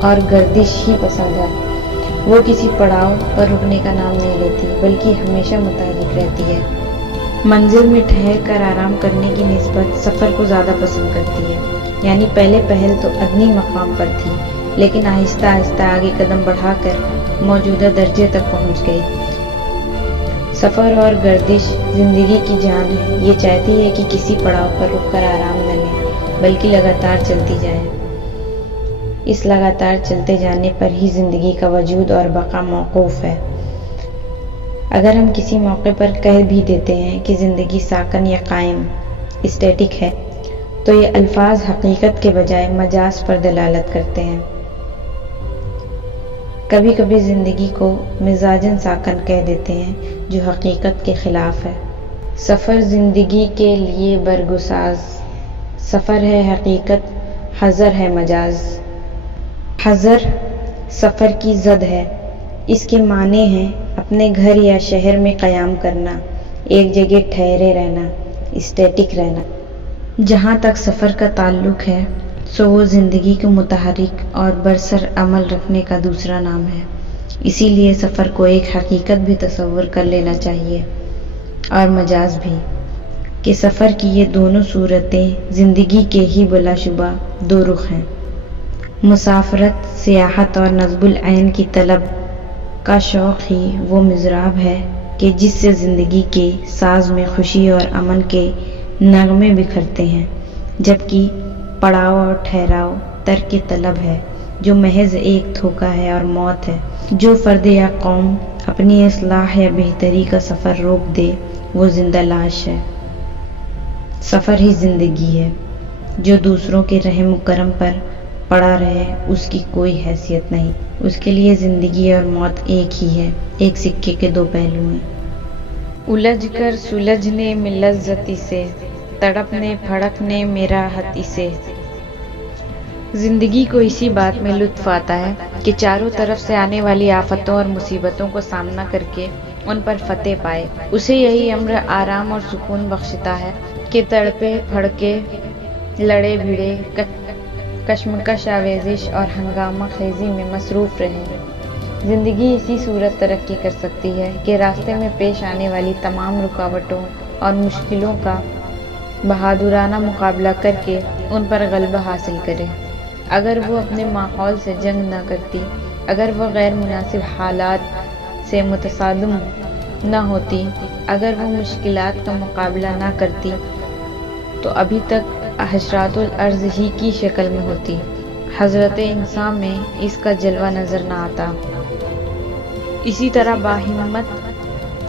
اور گردش ہی پسند ہے۔ وہ کسی پڑاؤ پر رکنے کا نام نہیں لیتی بلکہ ہمیشہ متحرک رہتی ہے۔ منزل میں ٹھہر کر آرام کرنے کی نسبت سفر کو زیادہ پسند کرتی ہے۔ یعنی پہلے پہل تو ادنی مقام پر تھی، لیکن آہستہ آہستہ آگے قدم بڑھا کر موجودہ درجے تک پہنچ گئی۔ سفر اور گردش زندگی کی جان ہے۔ یہ چاہتی ہے کہ کسی پڑاؤ پر رک کر آرام نہ لیں بلکہ لگاتار چلتی جائے۔ اس لگاتار چلتے جانے پر ہی زندگی کا وجود اور بقا موقوف ہے۔ اگر ہم کسی موقع پر کہہ بھی دیتے ہیں کہ زندگی ساکن یا قائم، اسٹیٹک ہے، تو یہ الفاظ حقیقت کے بجائے مجاز پر دلالت کرتے ہیں۔ کبھی کبھی زندگی کو مزاجاً ساکن کہہ دیتے ہیں، جو حقیقت کے خلاف ہے۔ سفر زندگی کے لیے برگساز، سفر ہے حقیقت، حضر ہے مجاز۔ حضر سفر کی ضد ہے۔ اس کے معنی ہیں اپنے گھر یا شہر میں قیام کرنا، ایک جگہ ٹھہرے رہنا، اسٹیٹک رہنا۔ جہاں تک سفر کا تعلق ہے سو وہ زندگی کو متحرک اور برسر عمل رکھنے کا دوسرا نام ہے۔ اسی لیے سفر کو ایک حقیقت بھی تصور کر لینا چاہیے اور مجاز بھی، کہ سفر کی یہ دونوں صورتیں زندگی کے ہی بلا شبہ دو رخ ہیں۔ مسافرت، سیاحت اور نصب العین کی طلب کا شوق ہی وہ مضراب ہے کہ جس سے زندگی کے ساز میں خوشی اور امن کے نغمے بکھرتے ہیں، جبکہ پڑاؤ اور ٹھہراؤ ترک طلب ہے، جو محض ایک دھوکہ ہے اور موت ہے۔ جو فرد یا قوم اپنی اصلاح یا بہتری کا سفر روک دے وہ زندہ لاش ہے۔ سفر ہی زندگی ہے۔ جو دوسروں کے رحم و کرم پر پڑا رہے اس کی کوئی حیثیت نہیں۔ اس کے لیے زندگی اور موت ایک ہی ہے، ایک سکے کے دو پہلو ہیں۔ الجھ کر سلجھنے میں لذتی سے، تڑپنے پھڑکنے میں راحتی سے۔ زندگی کو اسی بات میں لطف آتا ہے کہ چاروں طرف سے آنے والی آفتوں اور مصیبتوں کو سامنا کر کے ان پر فتح پائے۔ اسے یہی امر آرام اور سکون بخشتا ہے کہ تڑپے پھڑکے، لڑے بھیڑے، کشمکش آویزش اور ہنگامہ خیزی میں مصروف رہے۔ زندگی اسی صورت ترقی کر سکتی ہے کہ راستے میں پیش آنے والی تمام رکاوٹوں اور مشکلوں کا بہادرانہ مقابلہ کر کے ان پر غلبہ حاصل کرے۔ اگر وہ اپنے ماحول سے جنگ نہ کرتی، اگر وہ غیر مناسب حالات سے متصادم نہ ہوتی، اگر وہ مشکلات کا مقابلہ نہ کرتی تو ابھی تک حشرات الارض ہی کی شکل میں ہوتی۔ حضرت انسان میں اس کا جلوہ نظر نہ آتا۔ اسی طرح باہمت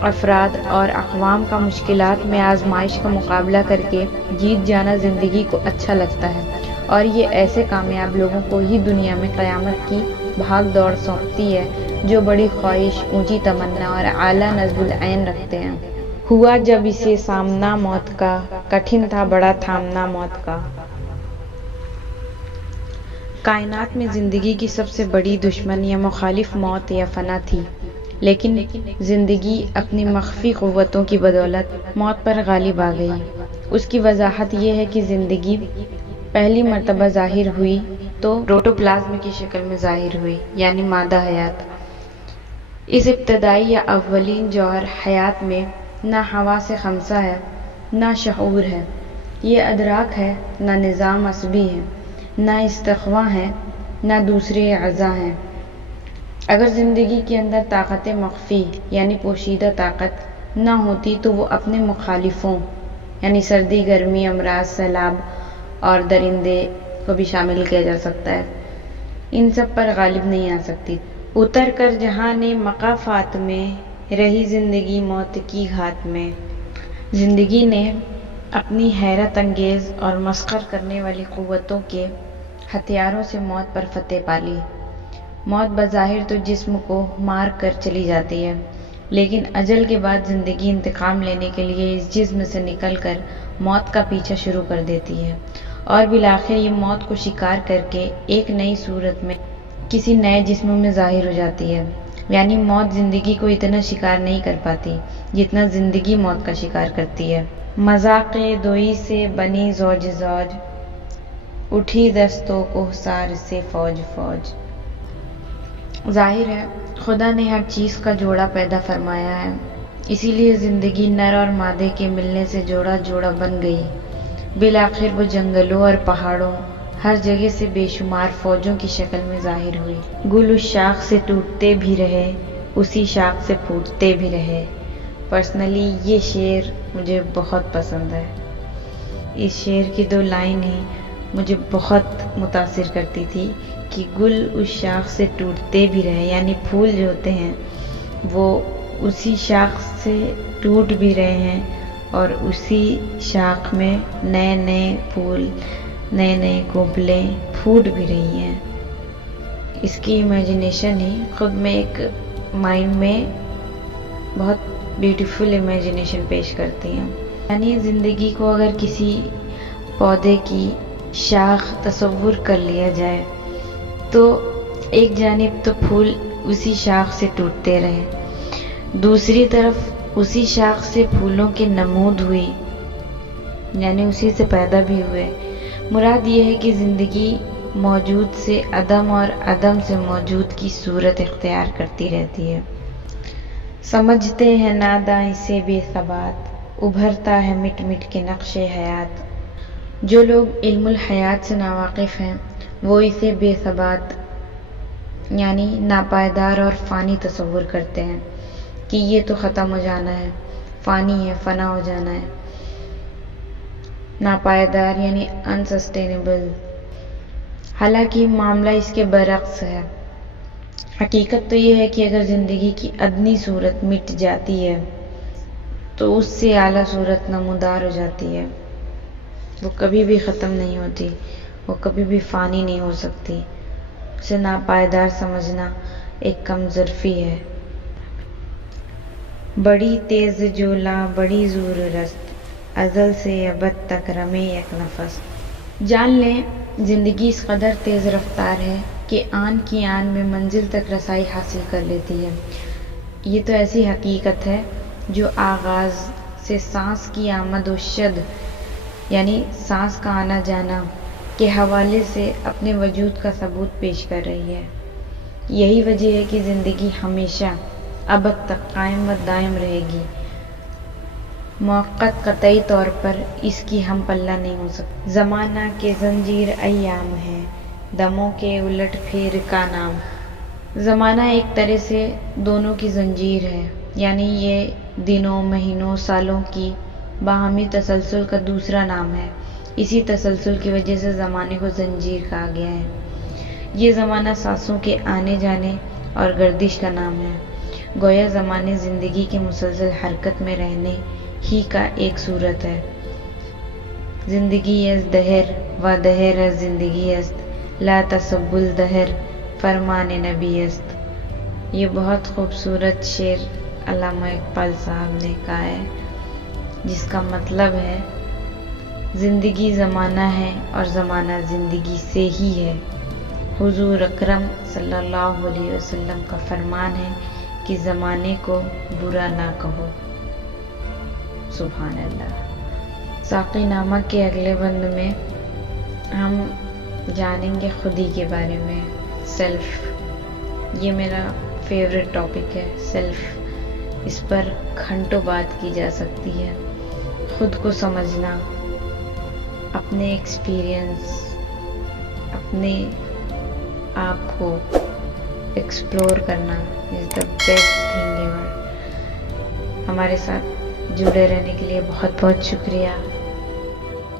افراد اور اقوام کا مشکلات میں آزمائش کا مقابلہ کر کے جیت جانا زندگی کو اچھا لگتا ہے، اور یہ ایسے کامیاب لوگوں کو ہی دنیا میں قیامت کی بھاگ دوڑ سونپتی ہے جو بڑی خواہش، اونچی تمنا اور اعلیٰ نصب العین رکھتے ہیں۔ ہوا جب اسے سامنا موت کا، کٹھن تھا بڑا تھامنا موت کا۔ کائنات میں زندگی کی سب سے بڑی دشمن یا مخالف موت یا فنا تھی، لیکن زندگی اپنی مخفی قوتوں کی بدولت موت پر غالب آ گئی۔ اس کی وضاحت یہ ہے کہ زندگی پہلی مرتبہ ظاہر ہوئی تو پروٹوپلازم کی شکل میں ظاہر ہوئی، یعنی مادہ حیات۔ اس ابتدائی یا اولین جوہر حیات میں نہ حواس خمسہ ہے، نہ شعور ہے، یہ ادراک ہے، نہ نظام عصبی ہے، نہ استقواء ہے، نہ دوسرے اعضاء ہیں۔ اگر زندگی کے اندر طاقت مخفی یعنی پوشیدہ طاقت نہ ہوتی تو وہ اپنے مخالفوں یعنی سردی، گرمی، امراض، سیلاب اور درندے کو بھی شامل کیا جا سکتا ہے، ان سب پر غالب نہیں آ سکتی۔ اتر کر جہاں نے مقافات میں، رہی زندگی موت کی گھات میں۔ زندگی نے اپنی حیرت انگیز اور مسخر کرنے والی قوتوں کے ہتھیاروں سے موت پر فتح پا لی۔ موت بظاہر تو جسم کو مار کر چلی جاتی ہے، لیکن اجل کے بعد زندگی انتقام لینے کے لیے اس جسم سے نکل کر موت کا پیچھا شروع کر دیتی ہے، اور بالآخر یہ موت کو شکار کر کے ایک نئی صورت میں کسی نئے جسم میں ظاہر ہو جاتی ہے۔ یعنی موت زندگی کو اتنا شکار نہیں کر پاتی جتنا زندگی موت کا شکار کرتی ہے۔ مذاق دوئی سے بنی زوج زوج، اٹھی دستوں کو حصار سے فوج فوج۔ ظاہر ہے خدا نے ہر چیز کا جوڑا پیدا فرمایا ہے، اسی لیے زندگی نر اور مادے کے ملنے سے جوڑا جوڑا بن گئی۔ بالآخر وہ جنگلوں اور پہاڑوں، ہر جگہ سے بے شمار فوجوں کی شکل میں ظاہر ہوئی۔ گل اس شاخ سے ٹوٹتے بھی رہے، اسی شاخ سے پھوٹتے بھی رہے۔ پرسنلی یہ شعر مجھے بہت پسند ہے۔ اس شعر کی 2 لائن ہی مجھے بہت متاثر کرتی تھی کہ گل اس شاخ سے ٹوٹتے بھی رہے، یعنی پھول جو ہوتے ہیں وہ اسی شاخ سے ٹوٹ بھی رہے ہیں اور اسی شاخ میں نئے نئے پھول، نئے نئے کونپلیں پھوٹ بھی رہی ہیں۔ اس کی امیجنیشن ہی خود میں ایک مائنڈ میں بہت بیوٹیفل امیجنیشن پیش کرتی ہیں۔ یعنی زندگی کو اگر کسی پودے کی شاخ تصور کر لیا جائے تو ایک جانب تو پھول اسی شاخ سے ٹوٹتے رہے، دوسری طرف اسی شاخ سے پھولوں کی نمود ہوئی، یعنی اسی سے پیدا بھی ہوئے۔ مراد یہ ہے کہ زندگی موجود سے عدم اور عدم سے موجود کی صورت اختیار کرتی رہتی ہے۔ سمجھتے ہیں ناداں اسے بے ثبات، ابھرتا ہے مٹ مٹ کے نقش حیات۔ جو لوگ علم الحیات سے ناواقف ہیں وہ اسے بے ثبات یعنی ناپائیدار اور فانی تصور کرتے ہیں کہ یہ تو ختم ہو جانا ہے، فانی ہے، فنا ہو جانا ہے۔ ناپائیدار یعنی انسسٹینیبل، حالانکہ معاملہ اس کے برعکس ہے۔ حقیقت تو یہ ہے کہ اگر زندگی کی ادنی صورت مٹ جاتی ہے تو اس سے اعلیٰ صورت نمودار ہو جاتی ہے۔ وہ کبھی بھی ختم نہیں ہوتی، وہ کبھی بھی فانی نہیں ہو سکتی۔ اسے ناپائیدار سمجھنا ایک کم ظرفی ہے۔ بڑی تیز جولا بڑی زور رست، ازل سے ابد تک رمے یک نفس۔ جان لیں زندگی اس قدر تیز رفتار ہے کہ آن کی آن میں منزل تک رسائی حاصل کر لیتی ہے۔ یہ تو ایسی حقیقت ہے جو آغاز سے سانس کی آمد و شد یعنی سانس کا آنا جانا کے حوالے سے اپنے وجود کا ثبوت پیش کر رہی ہے۔ یہی وجہ ہے کہ زندگی ہمیشہ ابد تک قائم و دائم رہے گی۔ موقت قطعی طور پر اس کی ہم پلہ نہیں ہو سکتی۔ زمانہ کے زنجیر ایام ہے، دموں کے الٹ پھیر کا نام۔ زمانہ ایک طرح سے دونوں کی زنجیر ہے، یعنی یہ دنوں، مہینوں، سالوں کی باہمی تسلسل کا دوسرا نام ہے۔ اسی تسلسل کی وجہ سے زمانے کو زنجیر کہا گیا ہے۔ یہ زمانہ سانسوں کے آنے جانے اور گردش کا نام ہے۔ گویا زمانے زندگی کے مسلسل حرکت میں رہنے ہی کا ایک صورت ہے۔ زندگی از دہر و دہر از زندگی است، لا تسب الدہر فرمان نبی است۔ یہ بہت خوبصورت شعر علامہ اقبال صاحب نے کہا ہے، جس کا مطلب ہے زندگی زمانہ ہے اور زمانہ زندگی سے ہی ہے۔ حضور اکرم صلی اللہ علیہ وسلم کا فرمان ہے کہ زمانے کو برا نہ کہو۔ سبحان اللہ۔ ساقی نامہ کے اگلے بند میں ہم جانیں گے خودی کے بارے میں، سیلف۔ یہ میرا فیوریٹ ٹاپک ہے، سیلف۔ اس پر گھنٹوں بات کی جا سکتی ہے۔ خود کو سمجھنا، اپنے ایکسپیرینس، اپنے آپ کو ایکسپلور کرنا از دا بیسٹ تھنگ ایور۔ ہمارے ساتھ جڑے رہنے کے لیے بہت بہت شکریہ۔